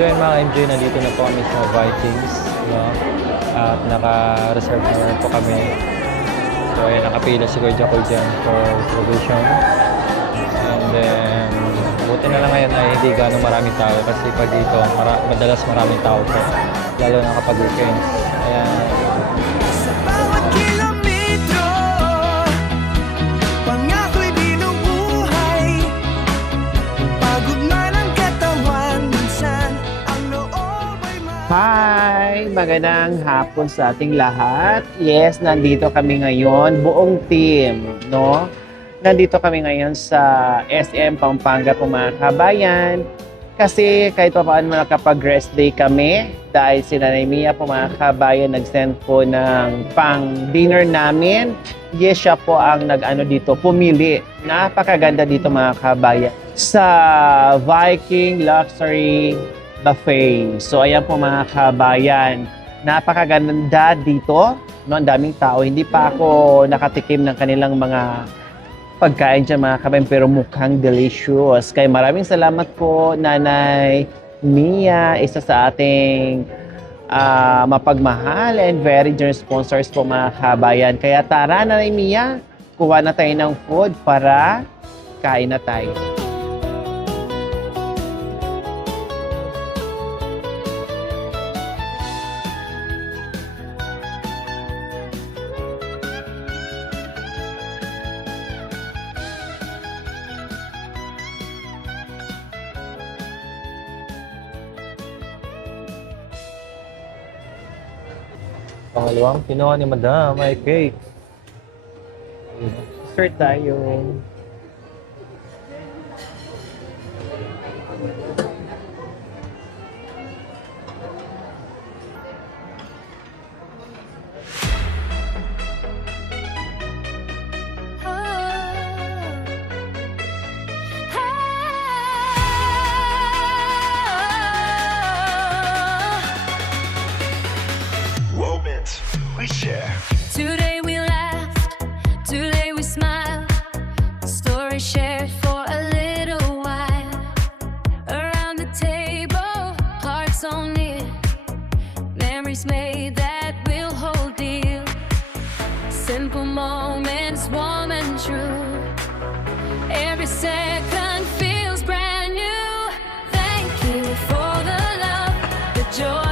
So yun mga MJ, nandito na po kami sa Vikings, no? At naka-reserve na rin po kami. So ayun, nakapila si Kuya Jacob dyan for provision. And then, buti na lang ngayon ay hindi gano'ng maraming tao kasi pag dito, madalas maraming tao po. Lalo na kapag weekends. Ayan. Hi! Magandang hapon sa ating lahat. Yes, nandito kami ngayon, buong team, no? Nandito kami ngayon sa SM Pampanga po mga kabayan. Kasi kahit pa paano nakapag-rest day kami dahil si Nanay Mia po mga kabayan nag-send po ng pang-dinner namin. Yes, siya po ang nag-ano dito, pumili. Napakaganda dito mga kabayan. Sa Viking Luxury Buffet. So ayan po mga kabayan, napakaganda dito, no? Ang daming tao. Hindi pa ako nakatikim ng kanilang mga pagkain dyan mga kabayan, pero mukhang delicious. Kaya maraming salamat po Nanay Mia, isa sa ating mapagmahal and very generous sponsors po mga kabayan. Kaya tara Nanay Mia, kuha na tayo ng food para kain na tayo. Pangalawang kinuha ni Madam ay cake. Start tayo. We share. Today we laughed, today we smiled. Story shared for a little while. Around the table, hearts on near. Memories made that we'll hold dear. Simple moments, warm and true. Every second feels brand new. Thank you for the love, the joy.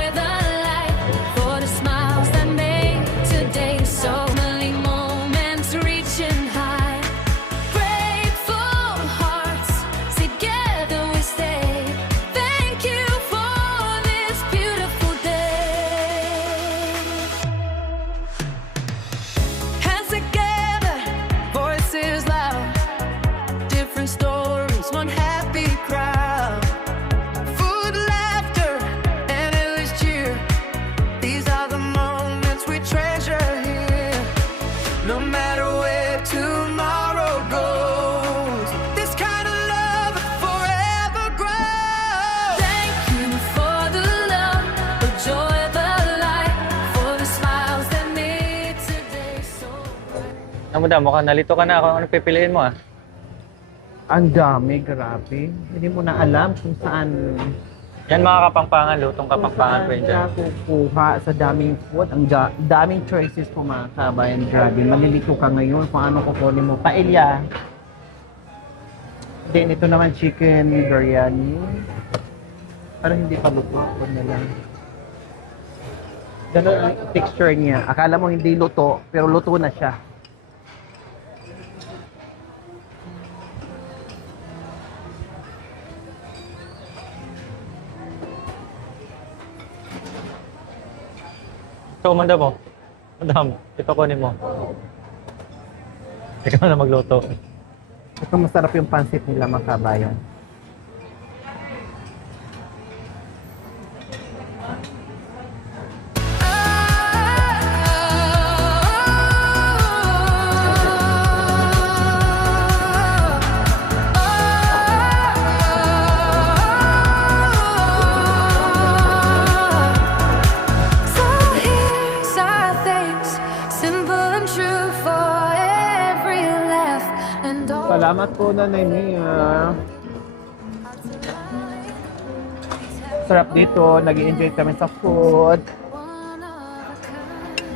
Madam, mukhang nalito ka na kung ano pipiliin mo ah. Ang dami, grabe. Hindi mo na alam kung saan Yan mga kapangpangan, lutong kapangpangan po yun dyan. kukuha sa daming food. Ang daming choices po mga kabayan. Grabe, malilito ka ngayon kung ano kukunin mo. Paella. Then ito naman chicken biryani. Parang hindi pa luto. Huwag na lang. Ganun ang texture niya. Akala mo hindi luto, pero luto na siya. So, Madam, ito kunin mo. Ikaw na magluto. Ito masarap yung pansit nila mga kabayan. Salamat po, Nanay Mia. sarap dito. Nag-enjoy kami sa food. One of a kind.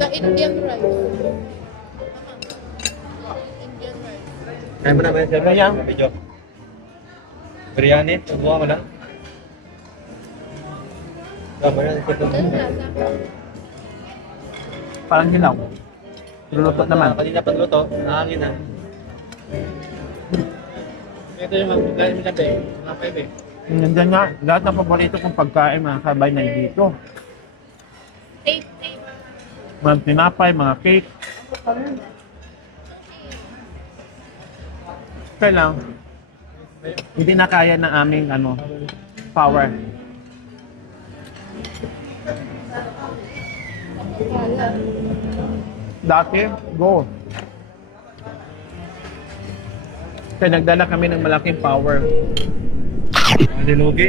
The Indian rice. Indian rice. Kaya mo naman sir, Ayan. medyo. Biryani, tubuha mo lang. Anong lasa? Parang hilaw. Lulutot naman. Kanina pagluto, nahangin na. Ito yung magpagkain mo gabi, mga 5 eh. Nandiyan nga, lahat ng paborito kong pagkain mga kabay na dito. Take. Mga tinapay, mga cake. Kaya lang, hindi na kaya ng aming power. Dati, go. Kaya nagdala kami ng malaking power. Dilugi.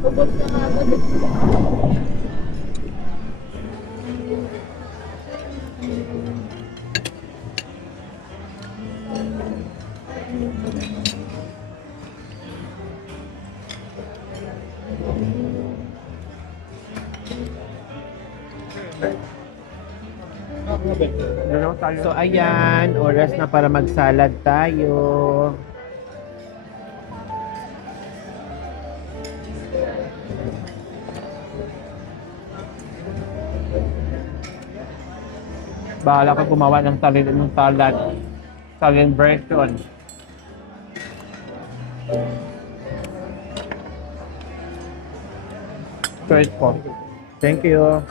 Ubos na nga ako. So ayan, oras na para magsalad tayo. Bahala ka gumawa ng sarili mong salad. Salad version. Straight po. Thank you.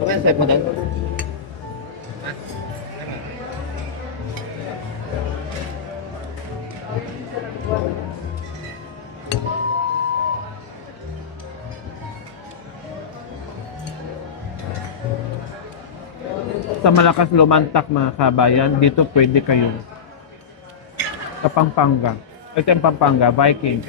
Okay, save mo doon. Sa malakas lumantak mga kabayan, dito pwede kayo. Sa Pampanga. Ito yung Pampanga, Viking.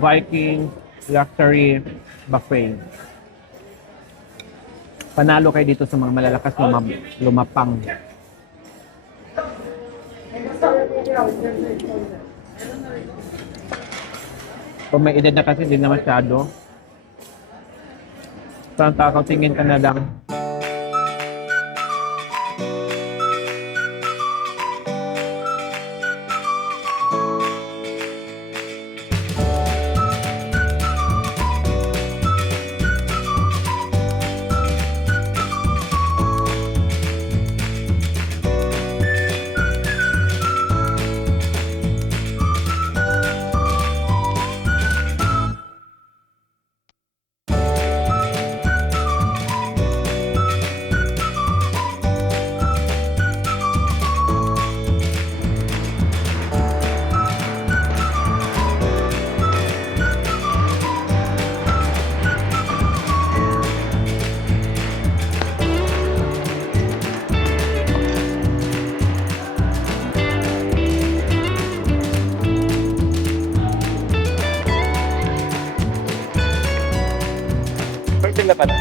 Viking Luxury Buffet. Panalo kayo dito sa mga malalakas lumapang. Kung may edad na kasi, hindi na masyado. Parang takaw tingin ka na lang. Pwede na pala.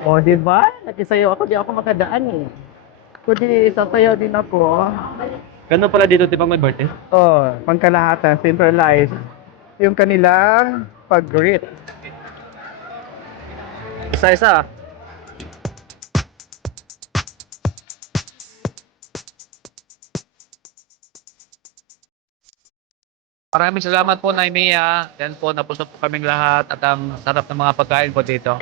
O, di ba? Nagsasayaw ako, di ako makadaan eh. Kundi sasayaw din ako. Ganun pala dito, di ba may birthday? Oh, pangkalahatan, centralized. Yung kanilang pag-greet. Isa-isa. Maraming salamat po, Naimia. Yan po, napusap po kaming lahat at ang sarap ng mga pagkain po dito.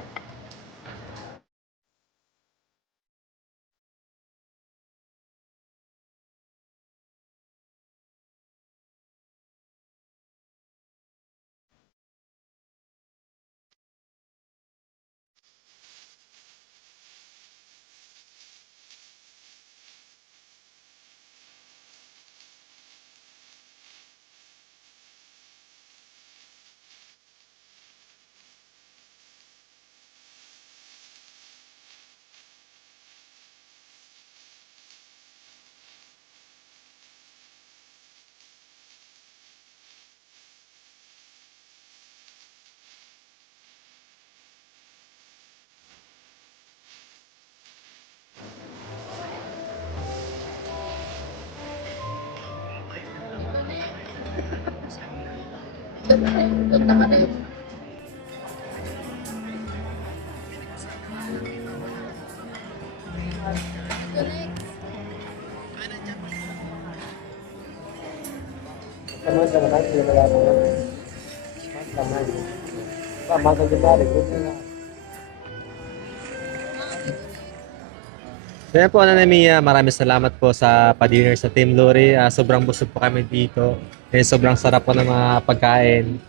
Kaya po, Nanay Mia, maraming salamat po sa pa-dinner sa Team Lori. Sobrang busog po kami dito. And sobrang sarap po ng mga pagkain.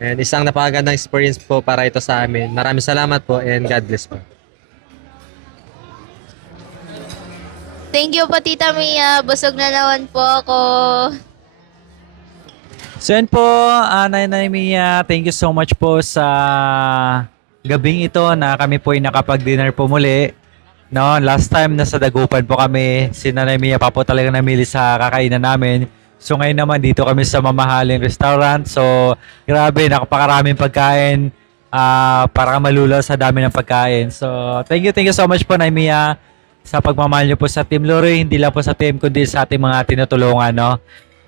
And isang napakagandang experience po para ito sa amin. Maraming salamat po and God bless po. Thank you po, Tita Mia. Busog na naman po ako. So yan po, Nanay Mia, thank you so much po sa gabing ito na kami po ay nakapag-dinner po muli. No, last time nasa Dagupan po kami, si Nanay Mia pa po talaga namili sa kakainan namin. So ngayon naman dito kami sa mamahaling restaurant. So grabe, napakaraming pagkain. Para malula sa dami ng pagkain. So thank you so much po, Nanay Mia, sa pagmamahal niyo po sa Team Lori. Hindi lang po sa team, kundi sa ating mga tinutulungan, no?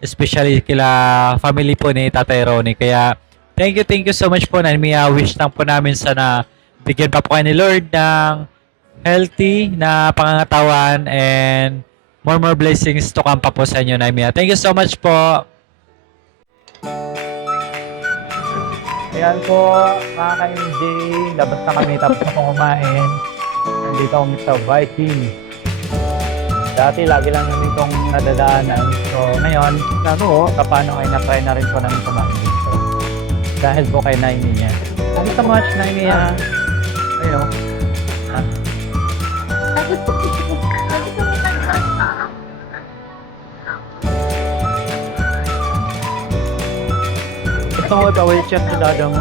Especially kila family po ni Tatay Ronnie. Kaya thank you so much po, Nanay Mia. Wish lang po namin sana bigyan pa po kayo ni Lord ng healthy na pangangatawan and more blessings to come pa po sa inyo, Nanay Mia. Thank you so much po. Ayan po, mga ka-MJ, labas na kami tapos na pong kumain. Nandito kami sa Viking. Dati lagi lang namin itong nadadaanan. So ngayon, paano ay na-try na rin po namin kumain dito. Dahil po kay Nanay Mia. Thank you so much, Nanay Mia. Ayun. Gusto mo ito, check sa dada mo.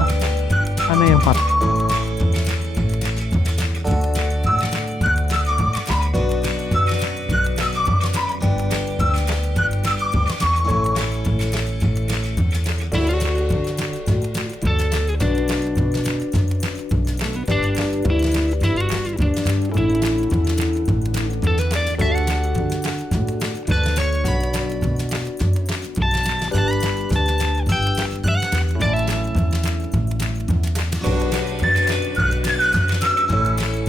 Ano yung pat?